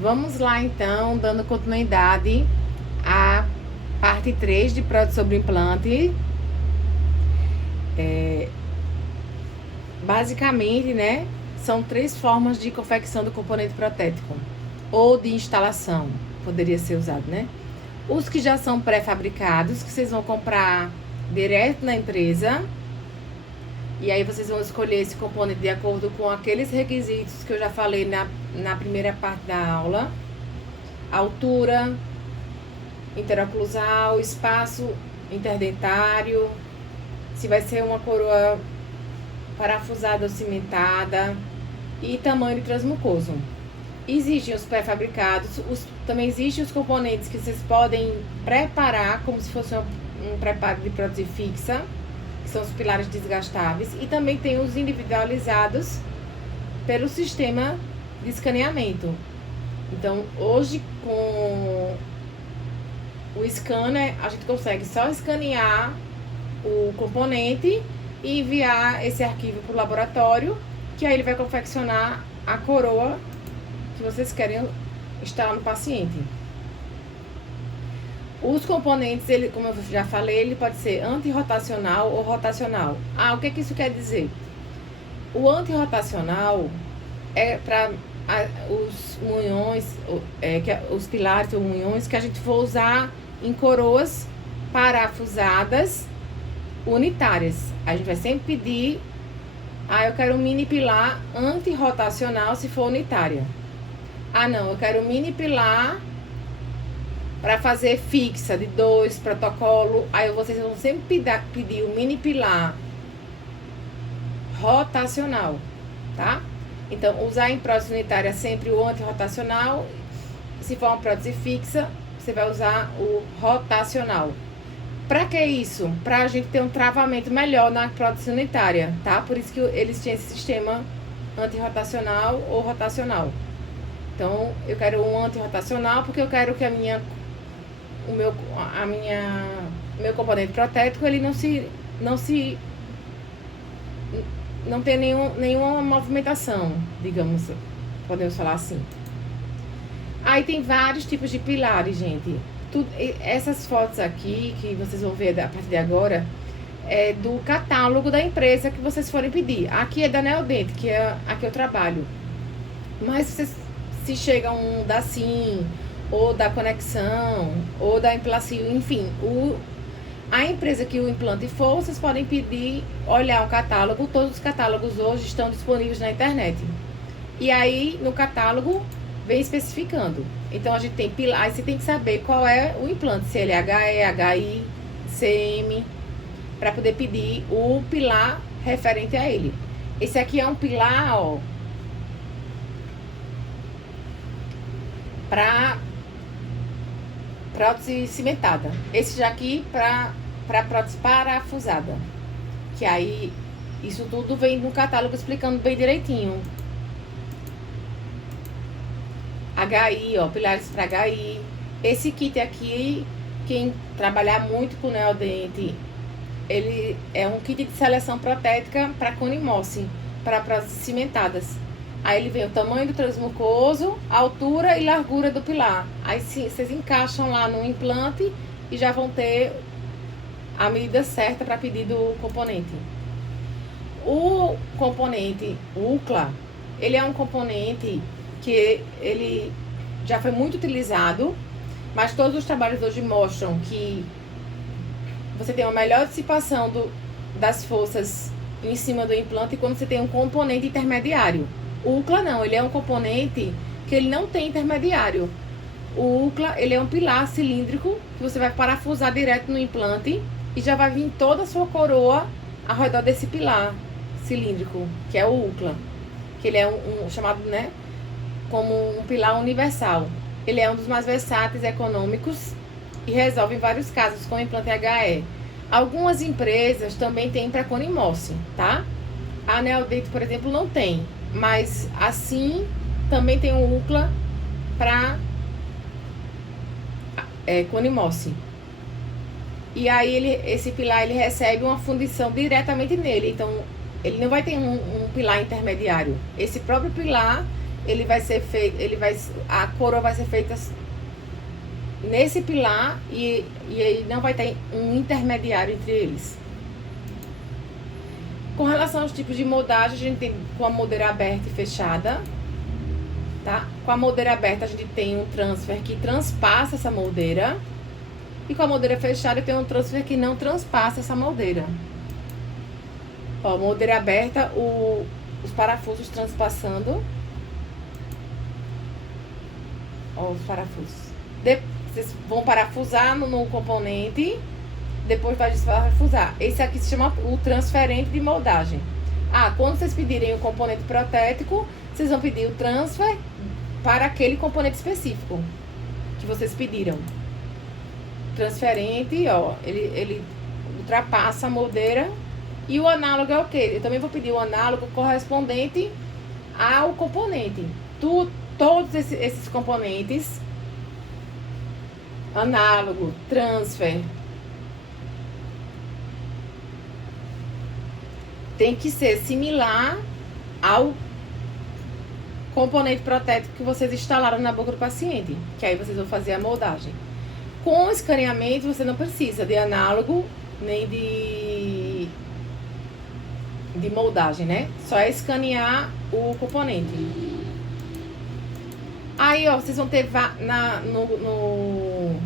Vamos lá então, dando continuidade à parte 3 de prótese sobre implante. Basicamente, né, são 3 formas de confecção do componente protético ou de instalação, poderia ser usado, né? Os que já são pré-fabricados, que vocês vão comprar direto na empresa, e aí vocês vão escolher esse componente de acordo com aqueles requisitos que eu já falei na primeira parte da aula: altura, interoclusal, espaço interdentário, se vai ser uma coroa parafusada ou cimentada e tamanho de transmucoso. Existem os pré-fabricados, também existem os componentes que vocês podem preparar como se fosse um preparo de prótese fixa, que são os pilares desgastáveis, e também tem os individualizados pelo sistema de escaneamento. Então, hoje, com o scanner, a gente consegue só escanear o componente e enviar esse arquivo para o laboratório, que aí ele vai confeccionar a coroa que vocês querem instalar no paciente. Os componentes, ele, como eu já falei, ele pode ser antirrotacional ou rotacional. O que isso quer dizer? O antirrotacional é para os munhões, os pilares ou munhões que a gente for usar em coroas parafusadas unitárias. A gente vai sempre pedir, eu quero um mini pilar antirrotacional se for unitária. Não, eu quero um mini pilar para fazer fixa de 2 protocolo. Aí vocês vão sempre pedir o mini pilar rotacional, tá? Então, usar em prótese unitária sempre o antirrotacional. Se for uma prótese fixa, você vai usar o rotacional. Pra que isso? Pra gente ter um travamento melhor na prótese unitária, tá? Por isso que eles tinham esse sistema antirrotacional ou rotacional. Então, eu quero um antirrotacional porque eu quero que o meu componente protético ele não tem nenhuma movimentação, digamos, podemos falar assim. Aí tem vários tipos de pilares, gente. Essas fotos aqui que vocês vão ver a partir de agora é do catálogo da empresa que vocês forem pedir. Aqui é da Neodent, que é a que eu trabalho. Mas se chega um da Sim, ou da Conexão, ou da Implacil, enfim, a empresa que o implante for, vocês podem pedir, olhar o catálogo. Todos os catálogos hoje estão disponíveis na internet. E aí, no catálogo, vem especificando. Então, a gente tem pilar, aí você tem que saber qual é o implante, se ele é HE, HI, CM, para poder pedir o pilar referente a ele. Esse aqui é um pilar, para prótese cimentada. Esse já aqui para prótese parafusada. Que aí, isso tudo vem no catálogo explicando bem direitinho. HI, pilares para HI. Esse kit aqui, quem trabalhar muito com Neodent, ele é um kit de seleção protética para cone Mosse, para próteses cimentadas. Aí ele vem o tamanho do transmucoso, a altura e largura do pilar. Aí vocês encaixam lá no implante e já vão ter a medida certa para pedir do componente. O componente UCLA, ele é um componente que ele já foi muito utilizado, mas todos os trabalhos hoje mostram que você tem uma melhor dissipação das forças em cima do implante quando você tem um componente intermediário. O UCLA não, ele é um componente que ele não tem intermediário. O UCLA, ele é um pilar cilíndrico que você vai parafusar direto no implante e já vai vir toda a sua coroa ao redor desse pilar cilíndrico, que é o UCLA. Que ele é chamado, né, como um pilar universal. Ele é um dos mais versáteis, econômicos e resolve em vários casos com implante HE. Algumas empresas também têm para cone Mosse, tá? A Neodent, por exemplo, não tem. Mas assim também tem um UCLA para cone Mosse. E aí esse pilar ele recebe uma fundição diretamente nele. Então ele não vai ter um pilar intermediário. Esse próprio pilar ele vai ser feito, a coroa vai ser feita nesse pilar e aí não vai ter um intermediário entre eles. Com relação aos tipos de moldagem, a gente tem com a moldeira aberta e fechada, tá? Com a moldeira aberta a gente tem um transfer que transpassa essa moldeira, e com a moldeira fechada tem um transfer que não transpassa essa moldeira. Ó, moldeira aberta, os parafusos transpassando. Ó, os parafusos. Vocês vão parafusar no componente, depois vai desparafusar. Esse aqui se chama o transferente de moldagem. Ah, quando vocês pedirem o componente protético, vocês vão pedir o transfer para aquele componente específico que vocês pediram. Transferente, ó, ele ultrapassa a moldeira. E o análogo é o quê? Eu também vou pedir o análogo correspondente ao componente. Todos esses componentes, análogo, transfer, tem que ser similar ao componente protético que vocês instalaram na boca do paciente, que aí vocês vão fazer a moldagem. Com o escaneamento, você não precisa de análogo nem de moldagem, né? Só é escanear o componente. Aí, ó, vocês vão ter no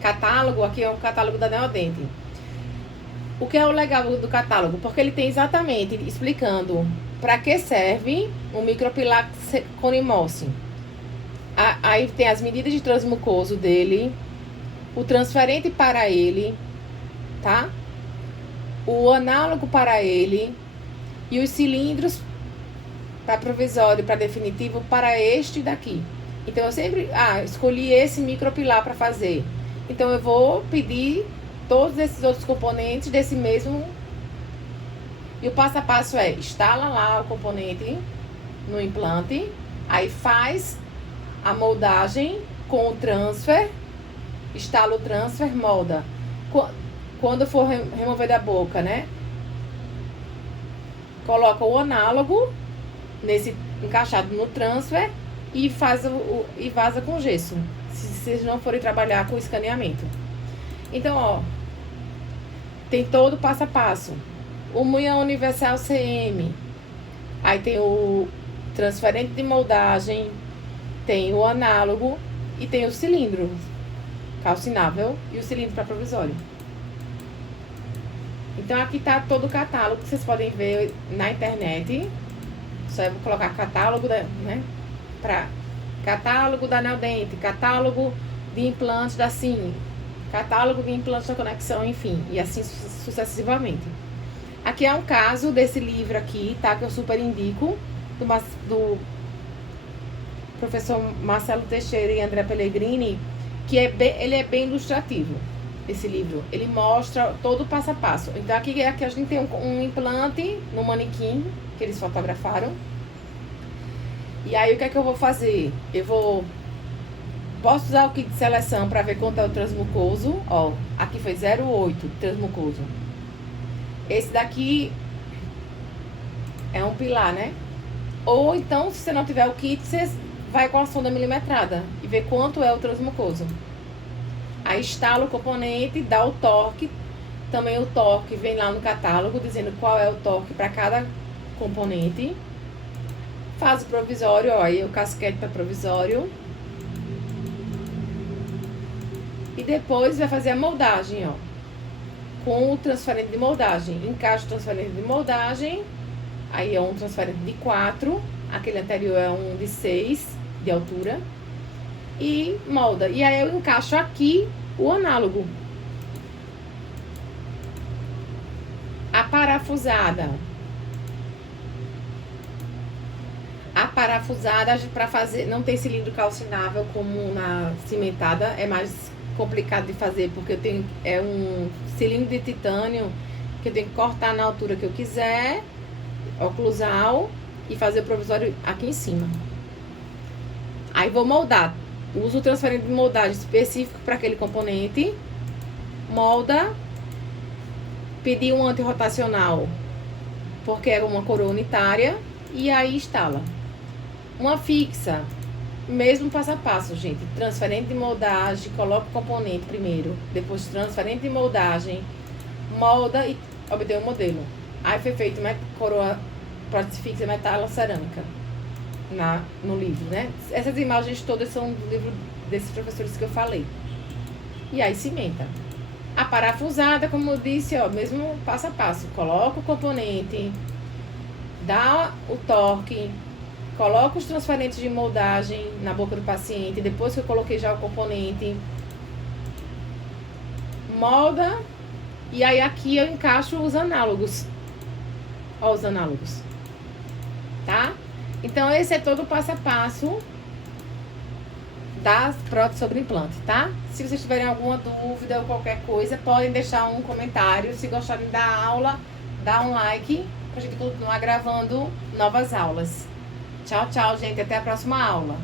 catálogo, aqui é o catálogo da Neodente. O que é o legal do catálogo? Porque ele tem exatamente explicando para que serve o micropilar Conimoce. Aí tem as medidas de transmucoso dele, o transferente para ele, tá? O análogo para ele e os cilindros para provisório, para definitivo, para este daqui. Então, eu sempre escolhi esse micropilar para fazer. Então, eu vou pedir todos esses outros componentes desse mesmo. E o passo a passo é: instala lá o componente no implante, aí faz a moldagem com o transfer, instala o transfer, molda. Quando for remover da boca, né? Coloca o análogo encaixado no transfer e e vaza com gesso, se vocês não forem trabalhar com escaneamento. Então, ó, tem todo o passo a passo. O Munhão Universal CM, aí tem o transferente de moldagem, tem o análogo e tem o cilindro calcinável e o cilindro para provisório. Então, aqui tá todo o catálogo que vocês podem ver na internet. Só eu vou colocar catálogo, né? Catálogo da Neodente, catálogo de implantes da Cine, catálogo de implantes da Conexão, enfim, e assim sucessivamente. Aqui é um caso desse livro aqui, tá? Que eu super indico, do professor Marcelo Teixeira e André Pellegrini, que ele é bem ilustrativo, esse livro. Ele mostra todo o passo a passo. Então, aqui a gente tem um implante no manequim, que eles fotografaram. E aí, o que é que eu vou fazer? Posso usar o kit de seleção para ver quanto é o transmucoso. Ó, aqui foi 0,8 transmucoso. Esse daqui é um pilar, né? Ou então, se você não tiver o kit, você vai com a sonda milimetrada e vê quanto é o transmucoso. Aí instala o componente, dá o torque. Também o torque vem lá no catálogo dizendo qual é o torque para cada componente. Faz o provisório, ó, aí o casquete para provisório. E depois vai fazer a moldagem, ó, com o transferente de moldagem. Encaixa o transferente de moldagem. Aí é um transferente de 4. Aquele anterior é um de 6 de altura. E molda. E aí eu encaixo aqui o análogo. A parafusada. Para fazer, não tem cilindro calcinável como na cimentada, é mais complicado de fazer, porque é um cilindro de titânio que eu tenho que cortar na altura que eu quiser, oclusal, e fazer o provisório aqui em cima. Aí vou moldar. Uso o transferente de moldagem específico para aquele componente. Molda. Pedir um antirrotacional, porque é uma coroa unitária. E aí instala. Uma fixa, mesmo passo a passo, gente. Transferente de moldagem, coloca o componente primeiro, depois transferente de moldagem, molda e obtém o modelo. Aí foi feito coroa prótese fixa metalocerâmica no livro, né? Essas imagens todas são do livro desses professores que eu falei. E aí cimenta. A parafusada, como eu disse, ó, mesmo passo a passo. Coloca o componente, dá o torque, coloca os transferentes de moldagem na boca do paciente. Depois que eu coloquei já o componente, molda. E aí aqui eu encaixo os análogos. Ó, os análogos. Tá? Então esse é todo o passo a passo das próteses sobre implante, tá? Se vocês tiverem alguma dúvida ou qualquer coisa, podem deixar um comentário. Se gostarem da aula, dá um like pra gente continuar gravando novas aulas. Tchau, tchau, gente. Até a próxima aula.